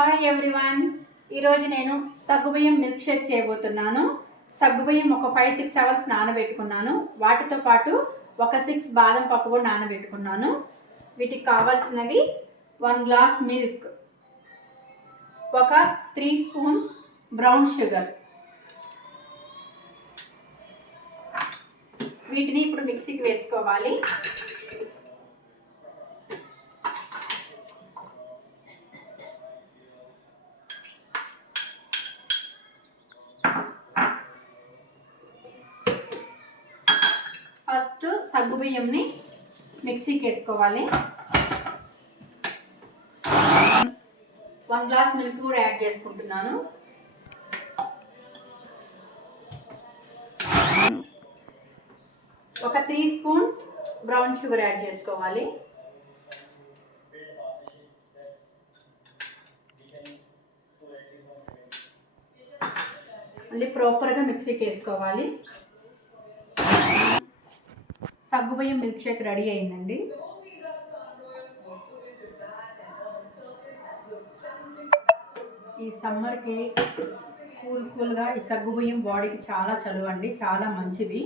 Hi everyone. ఈరోజు నేను సగ్గుబియ్యం మిల్క్ షేక్ చేయబోతున్నాను. సగ్గుబియ్యం ఒక 5-6 అవర్స్ నానబెట్టుకున్నాను. వాటితో పాటు ఒక 6 బాదం పప్పు కూడా నానబెట్టుకున్నాను. వీటికి కావాల్సినవి 1 గ్లాస్ మిల్క్, ఒక 3 స్పూన్స్ బ్రౌన్ షుగర్. వీటిని ఇప్పుడు మిక్సీకి వేసుకోవాలి. ఫస్ట్ సగ్గుబియ్యంని మిక్సీకి వేసుకోవాలి. 1 గ్లాస్ మిల్క్ కూడా యాడ్ చేసుకుంటున్నాను. ఒక 3 స్పూన్స్ బ్రౌన్ షుగర్ యాడ్ చేసుకోవాలి. మళ్ళీ ప్రాపర్గా మిక్సీకి వేసుకోవాలి. సగ్గుబియ్యం మిల్క్ షేక్ రెడీ అయిందండి. ఈ సమ్మర్కి కూల్గా ఈ సగ్గుబియ్యం బాడీకి చాలా చలువండి, చాలా మంచిది.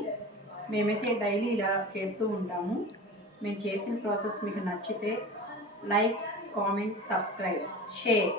మేమైతే డైలీ ఇలా చేస్తూ ఉంటాము. మేము చేసిన ప్రాసెస్ మీకు నచ్చితే లైక్, కామెంట్, సబ్స్క్రైబ్, షేర్.